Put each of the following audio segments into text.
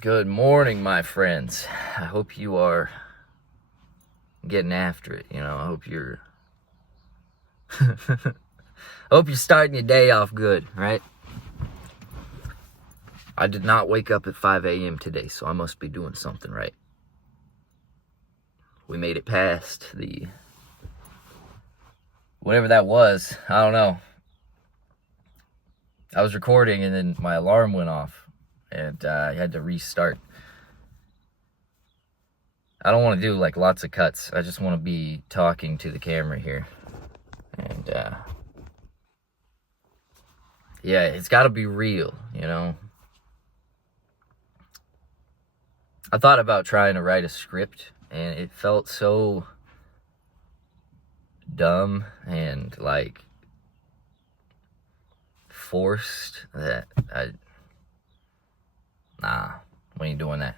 Good morning, my friends. I hope you are getting after it. I hope you're I hope you're starting your day off good, right? I did not wake up at 5 a.m. today, so I must be doing something right. We made it past the whatever that was. I don't know. I was recording and then my alarm went off and I had to restart. I don't want to do like lots of cuts. I just want to be talking to the camera here. And yeah, it's got to be real, I thought about trying to write a script and it felt so dumb and like forced that we ain't doing that.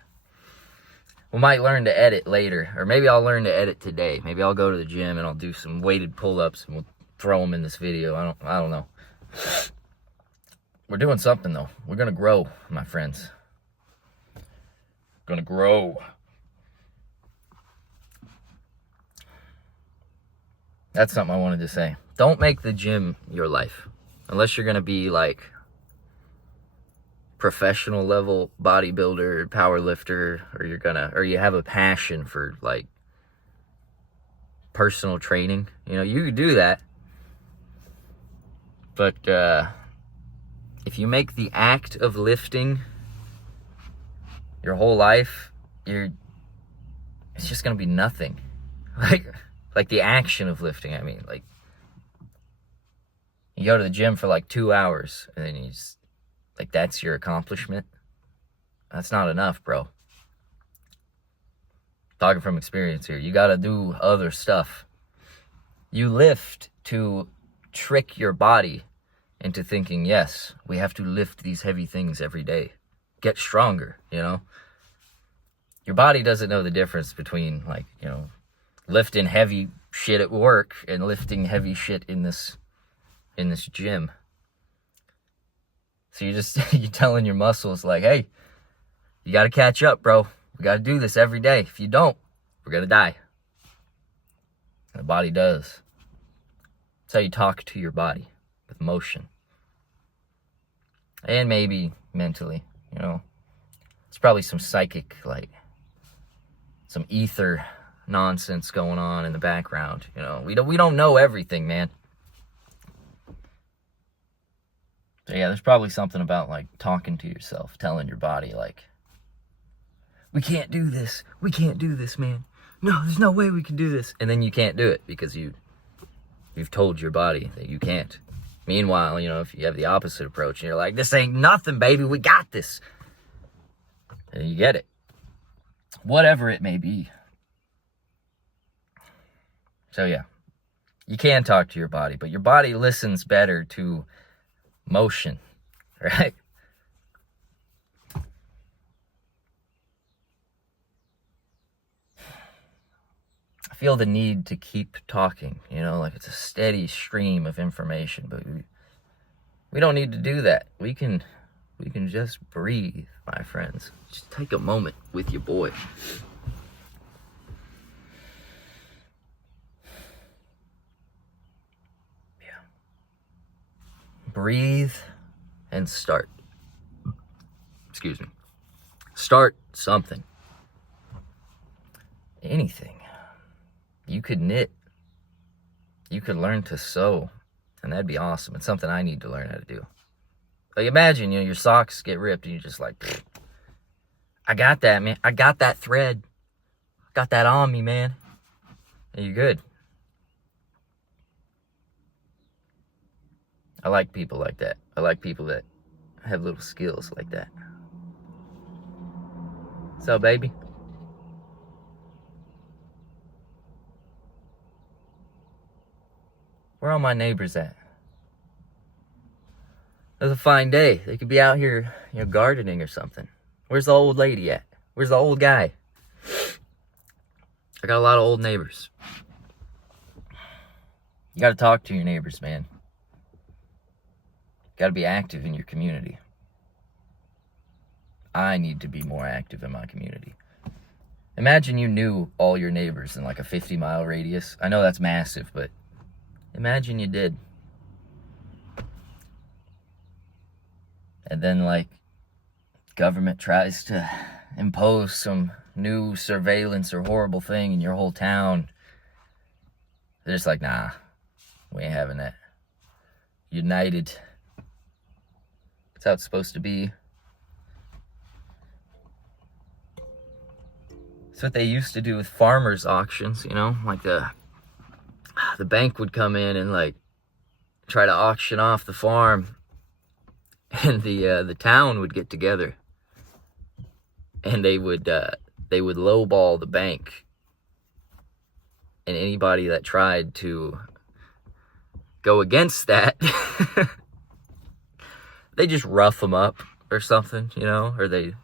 We might learn to edit later, or maybe I'll learn to edit today. Maybe I'll go to the gym and I'll do some weighted pull-ups and we'll throw them in this video. I don't know. We're doing something though. We're gonna grow, my friends. Gonna grow. That's something I wanted to say. Don't make the gym your life. Unless you're gonna be like professional level bodybuilder, power lifter, or you have a passion for like personal training. You could do that. But if you make the act of lifting your whole life, it's just gonna be nothing. Like the action of lifting, like you go to the gym for like 2 hours and then you just, like, that's your accomplishment. That's not enough, bro. Talking from experience here. You gotta do other stuff. You lift to trick your body into thinking, yes, we have to lift these heavy things every day. Get stronger, Your body doesn't know the difference between, like, lifting heavy shit at work and lifting heavy shit in this gym. So you're telling your muscles like, hey, you got to catch up, bro. We got to do this every day. If you don't, we're going to die. And the body does. That's how you talk to your body, with motion. And maybe mentally, It's probably some psychic, like, some ether nonsense going on in the background. We don't know everything, man. So yeah, there's probably something about like talking to yourself, telling your body like, we can't do this, man. No, there's no way we can do this. And then you can't do it because you've told your body that you can't. Meanwhile, if you have the opposite approach and you're like, this ain't nothing, baby, we got this. And you get it. Whatever it may be. So yeah, you can talk to your body, but your body listens better to motion, right? I feel the need to keep talking, like it's a steady stream of information, but we don't need to do that. We can just breathe, my friends. Just take a moment with your boy. Breathe and start. Excuse me. Start something. Anything. You could knit. You could learn to sew. And that'd be awesome. It's something I need to learn how to do. Like imagine, your socks get ripped and you're just like, I got that, man. I got that thread. I got that on me, man. And you're good. I like people like that. I like people that have little skills like that. So, baby. Where are all my neighbors at? It's a fine day. They could be out here, gardening or something. Where's the old lady at? Where's the old guy? I got a lot of old neighbors. You got to talk to your neighbors, man. Got to be active in your community. I need to be more active in my community. Imagine you knew all your neighbors in like a 50-mile radius. I know that's massive, but imagine you did. And then, like, government tries to impose some new surveillance or horrible thing in your whole town. They're just like, nah, we ain't having that. United. That's how it's supposed to be. It's what they used to do with farmers' auctions, you know? Like the bank would come in and like try to auction off the farm, and the town would get together, and they would lowball the bank, and anybody that tried to go against that, they just rough them up or something, you know, or they'd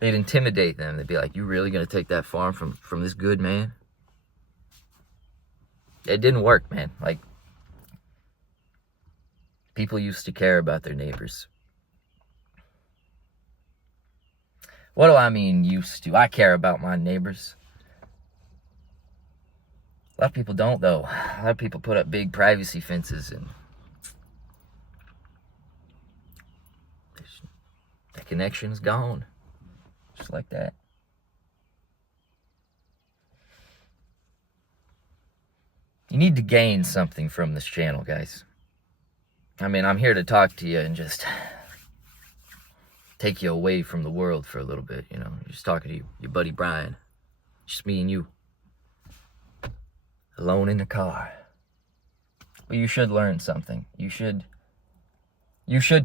intimidate them. They'd be like, "You really gonna take that farm from this good man?" It didn't work, man. Like, people used to care about their neighbors. What do I mean used to? I care about my neighbors. A lot of people don't, though. A lot of people put up big privacy fences, and the connection's gone. Just like that. You need to gain something from this channel, guys. I mean, I'm here to talk to you and just take you away from the world for a little bit, you know. Just talking to your buddy Bryan. Just me and you. Alone in the car. Well, you should learn something. You should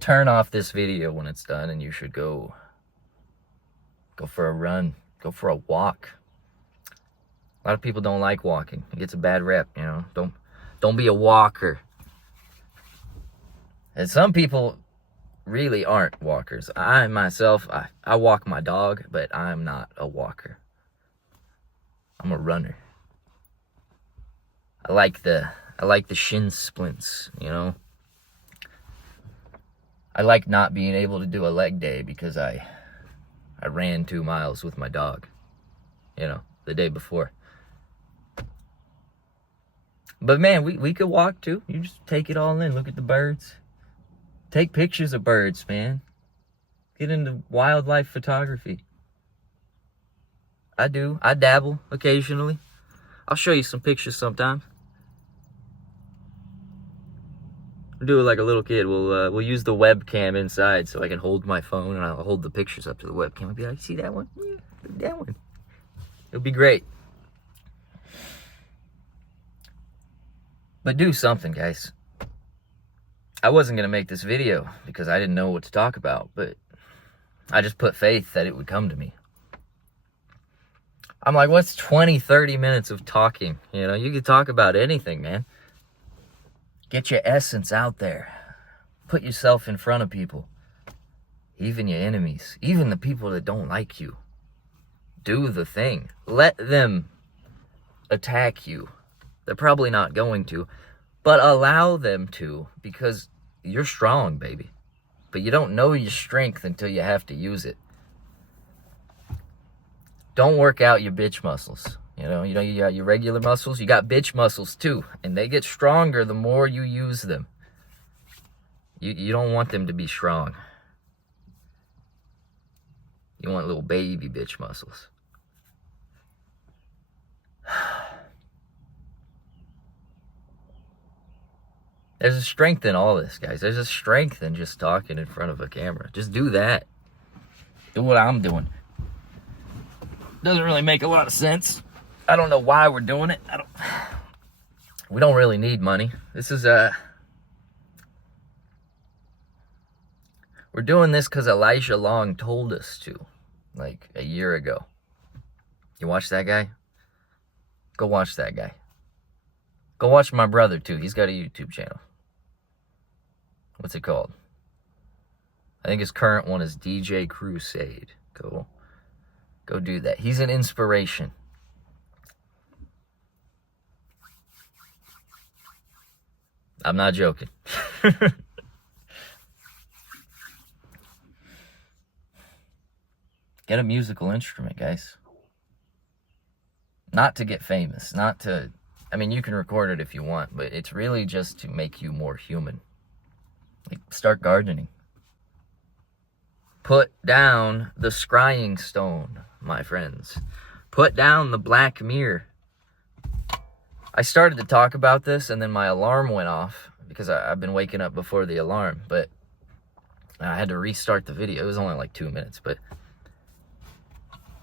turn off this video when it's done, and you should go for a run. Go for a walk. A lot of people don't like walking. It gets a bad rep, you know. Don't be a walker. And some people really aren't walkers. I myself, I walk my dog, but I'm not a walker. I'm a runner. I like the shin splints, you know. I like not being able to do a leg day because I ran 2 miles with my dog, you know, the day before. But man, we could walk too. You just take it all in. Look at the birds. Take pictures of birds, man. Get into wildlife photography. I do. I dabble occasionally. I'll show you some pictures sometime. We'll do it like a little kid. We'll use the webcam inside so I can hold my phone, and I'll hold the pictures up to the webcam. I'll be like, "See that one? Yeah, that one." It'll be great. But do something, guys. I wasn't going to make this video because I didn't know what to talk about, but I just put faith that it would come to me. I'm like, what's 20, 30 minutes of talking? You know, you could talk about anything, man. Get your essence out there. Put yourself in front of people. Even your enemies. Even the people that don't like you. Do the thing. Let them attack you. They're probably not going to, but allow them to, because you're strong, baby. But you don't know your strength until you have to use it. Don't work out your bitch muscles. You got your regular muscles, you got bitch muscles too, and they get stronger the more you use them. You don't want them to be strong. You want little baby bitch muscles. There's a strength in all this, guys. There's a strength in just talking in front of a camera. Just do that. Do what I'm doing. Doesn't really make a lot of sense. I don't know why we're doing it. We don't really need money. This is we're doing this because Elijah Long told us to, like a year ago. You watch that guy? Go watch that guy. Go watch my brother too. He's got a YouTube channel. What's it called? I think his current one is DJ Crusade. Go do that. He's an inspiration. I'm not joking. Get a musical instrument, guys. Not to get famous, not to... I mean, you can record it if you want, but it's really just to make you more human. Like, start gardening. Put down the scrying stone, my friends. Put down the black mirror. I started to talk about this, and then my alarm went off, because I've been waking up before the alarm, but I had to restart the video. It was only like 2 minutes, but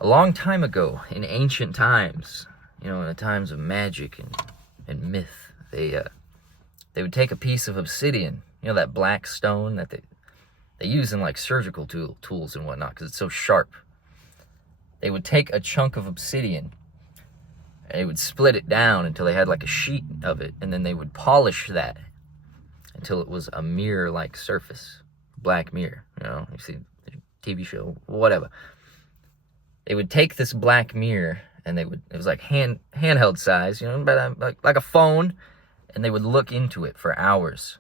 a long time ago, in ancient times, you know, in the times of magic and myth, they would take a piece of obsidian, you know, that black stone that they use in like surgical tools and whatnot, because it's so sharp. They would take a chunk of obsidian, and they would split it down until they had like a sheet of it, and then they would polish that until it was a mirror-like surface. Black mirror, you know, you see the TV show, whatever. They would take this black mirror, and it was like handheld size, you know, but like a phone, and they would look into it for hours,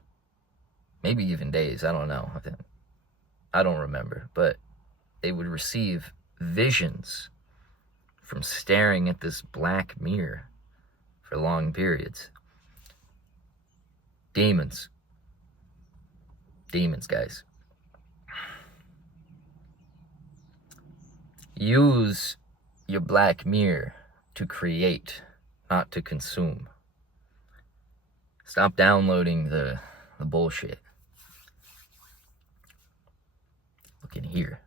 maybe even days. I don't know. I don't remember, but they would receive visions from staring at this black mirror for long periods. Demons, guys. Use your black mirror to create, not to consume. Stop downloading the bullshit. Look in here.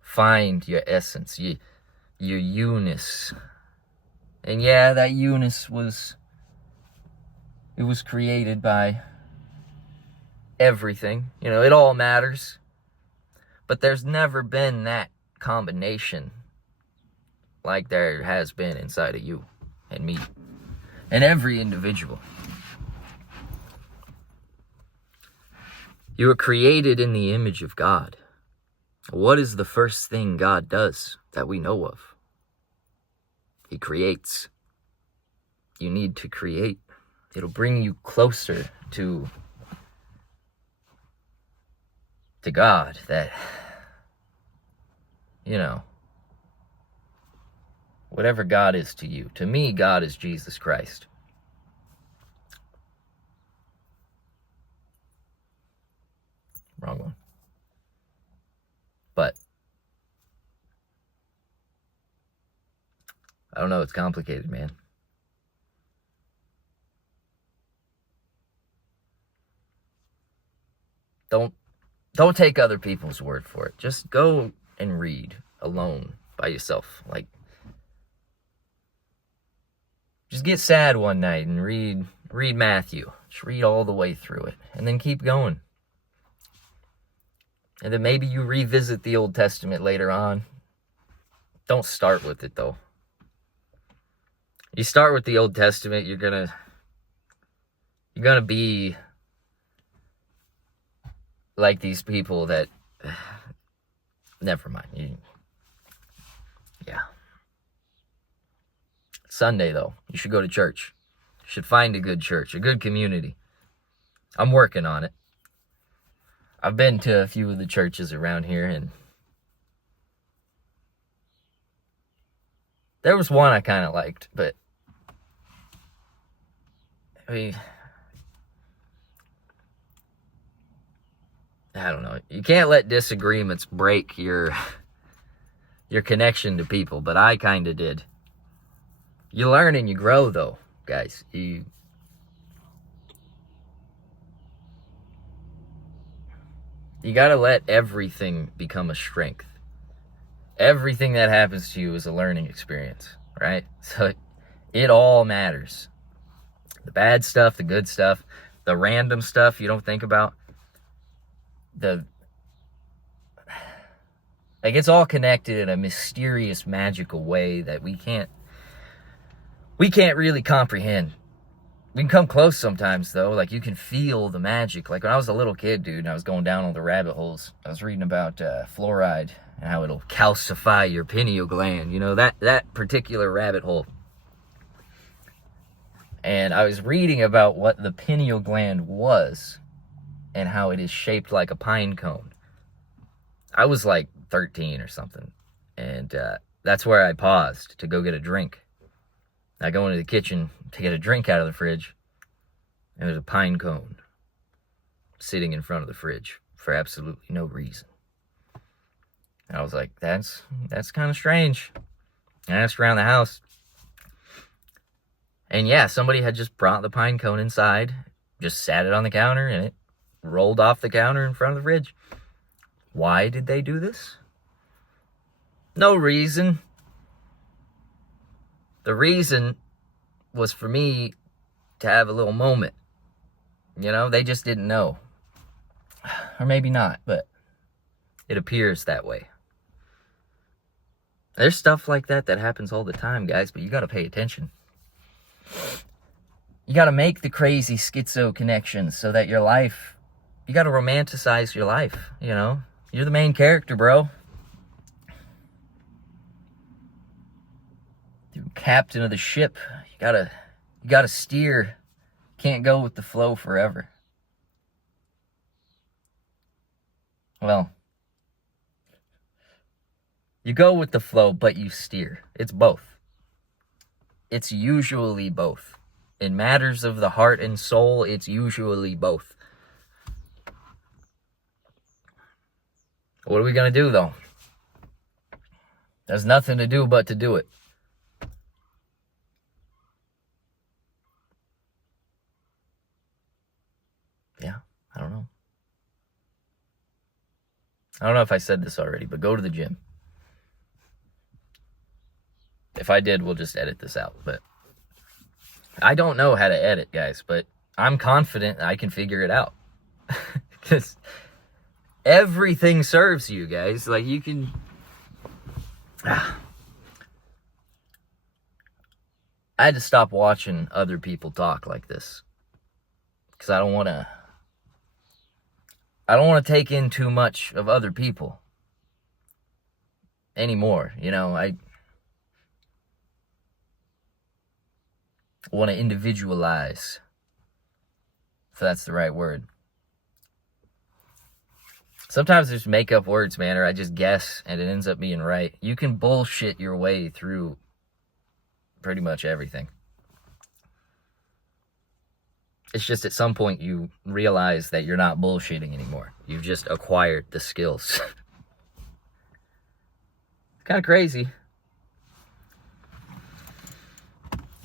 Find your essence, your you-ness. And yeah, that you-ness was created by everything. You know, it all matters. But there's never been that combination like there has been inside of you and me and every individual. You were created in the image of God. What is the first thing God does that we know of? He creates. You need to create. It'll bring you closer to God, that, you know, whatever God is to you. To me, God is Jesus Christ. Wrong one. But I don't know, it's complicated, man. Don't take other people's word for it. Just go and read alone by yourself. Like, just get sad one night and read Matthew. Just read all the way through it, and then keep going. And then maybe you revisit the Old Testament later on. Don't start with it, though. You start with the Old Testament, you're gonna be like these people that... Never mind. Yeah. Sunday, though, you should go to church. You should find a good church, a good community. I'm working on it. I've been to a few of the churches around here, and there was one I kind of liked, but I mean, I don't know. You can't let disagreements break your connection to people, but I kind of did. You learn and you grow, though, guys. You gotta let everything become a strength. Everything that happens to you is a learning experience, right? So it all matters. The bad stuff, the good stuff, the random stuff you don't think about. Like, it's all connected in a mysterious, magical way that we can't really comprehend. We can come close sometimes, though. Like, you can feel the magic. Like, when I was a little kid, dude, and I was going down all the rabbit holes, I was reading about fluoride and how it'll calcify your pineal gland. You know, that particular rabbit hole. And I was reading about what the pineal gland was and how it is shaped like a pine cone. I was like 13 or something. And that's where I paused to go get a drink. I go into the kitchen to get a drink out of the fridge, and there's a pine cone sitting in front of the fridge for absolutely no reason. And I was like, that's kind of strange. And I asked around the house. And yeah, somebody had just brought the pine cone inside, just sat it on the counter, and it rolled off the counter in front of the fridge. Why did they do this? No reason. The reason was for me to have a little moment. You know, they just didn't know. Or maybe not, but it appears that way. There's stuff like that happens all the time, guys, but you got to pay attention. You got to make the crazy schizo connections so that your life, you got to romanticize your life, you know? You're the main character, bro. You're captain of the ship. You gotta steer. Can't go with the flow forever. Well, you go with the flow, but you steer. It's both. It's usually both. In matters of the heart and soul, it's usually both. What are we going to do, though? There's nothing to do but to do it. Yeah, I don't know. I don't know if I said this already, but go to the gym. If I did, we'll just edit this out. But I don't know how to edit, guys, but I'm confident I can figure it out. Because everything serves you, guys. Like, you can... I had to stop watching other people talk like this. Because I don't want to take in too much of other people anymore. You know, I want to individualize, if that's the right word. Sometimes I just make up words, man, or I just guess, and it ends up being right. You can bullshit your way through pretty much everything. It's just at some point you realize that you're not bullshitting anymore. You've just acquired the skills. Kind of crazy.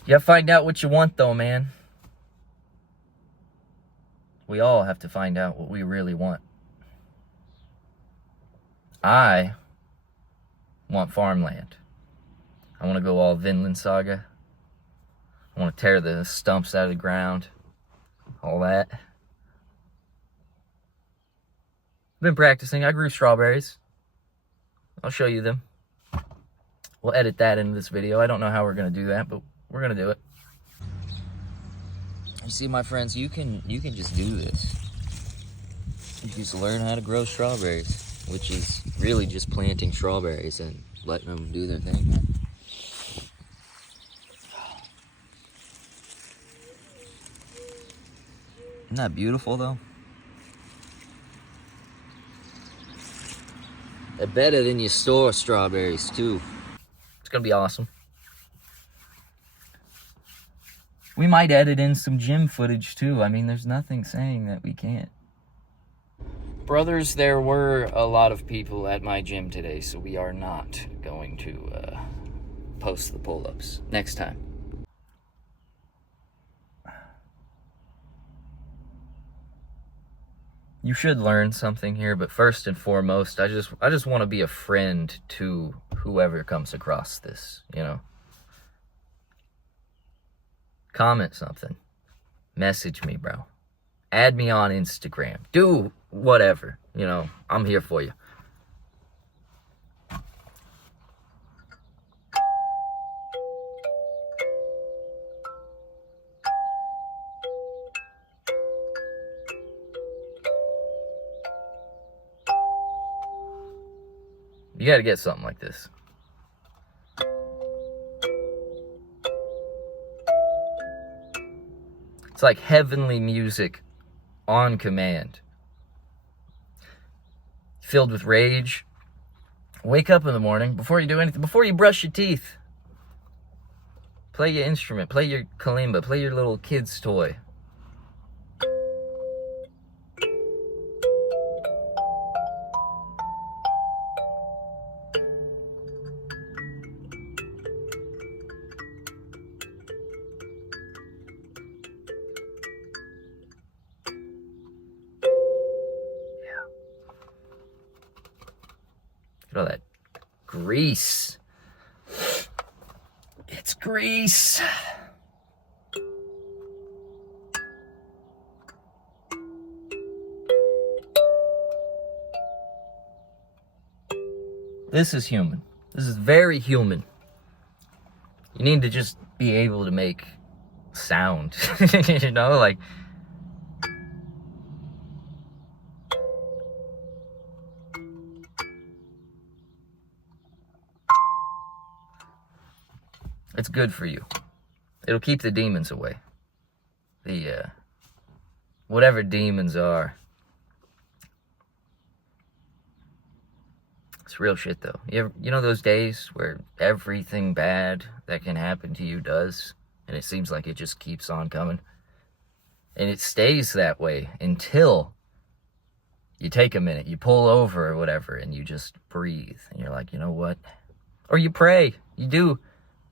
You gotta find out what you want, though, man. We all have to find out what we really want. I want farmland. I want to go all Vinland Saga. I want to tear the stumps out of the ground. All that. I've been practicing. I grew strawberries. I'll show you them. We'll edit that into this video. I don't know how we're going to do that, but we're going to do it. You see, my friends, you can just do this. You just learn how to grow strawberries, which is really just planting strawberries and letting them do their thing, man. Isn't that beautiful, though? They're better than your store strawberries, too. It's gonna be awesome. We might edit in some gym footage, too. I mean, there's nothing saying that we can't. Brothers, there were a lot of people at my gym today, so we are not going to post the pull-ups next time. You should learn something here, but first and foremost, I just want to be a friend to whoever comes across this, you know. Comment something. Message me, bro. Add me on Instagram. Do whatever, you know. I'm here for you. You gotta get something like this. It's like heavenly music on command. Filled with rage, Wake up in the morning, before you do anything, before you brush your teeth, play your instrument, play your kalimba, play your little kid's toy. Look at all that grease. It's grease. This is human. This is very human. You need to just be able to make sound. You know, like... It's good for you. It'll keep the demons away. Whatever demons are. It's real shit, though. You know those days where everything bad that can happen to you does, and it seems like it just keeps on coming? And it stays that way until you take a minute, you pull over or whatever, and you just breathe. And you're like, you know what? Or you pray. You do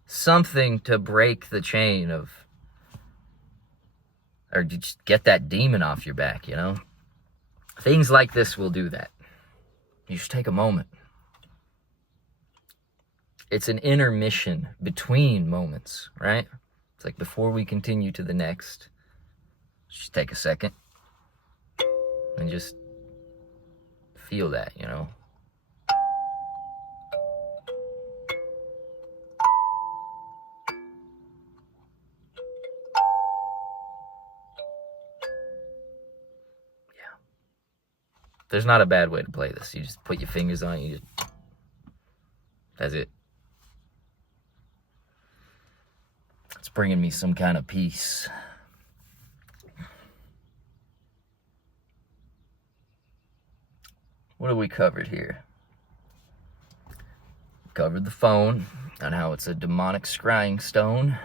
something to break the chain of, or just get that demon off your back, you know? Things like this will do that. You should take a moment. It's an intermission between moments, right? It's like before we continue to the next, just take a second and just feel that, you know? Yeah. There's not a bad way to play this. You just put your fingers on it, you just... That's it. It's bringing me some kind of peace. What have we covered here? Covered the phone and how it's a demonic scrying stone.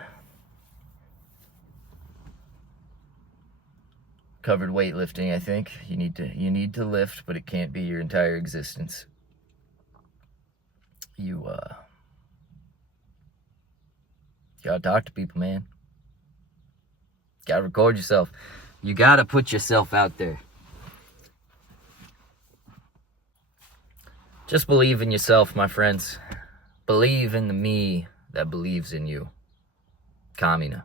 Covered weightlifting, I think. You need to lift, but it can't be your entire existence. You gotta talk to people, man. Gotta record yourself. You gotta put yourself out there. Just believe in yourself, my friends. Believe in the me that believes in you. Kamina.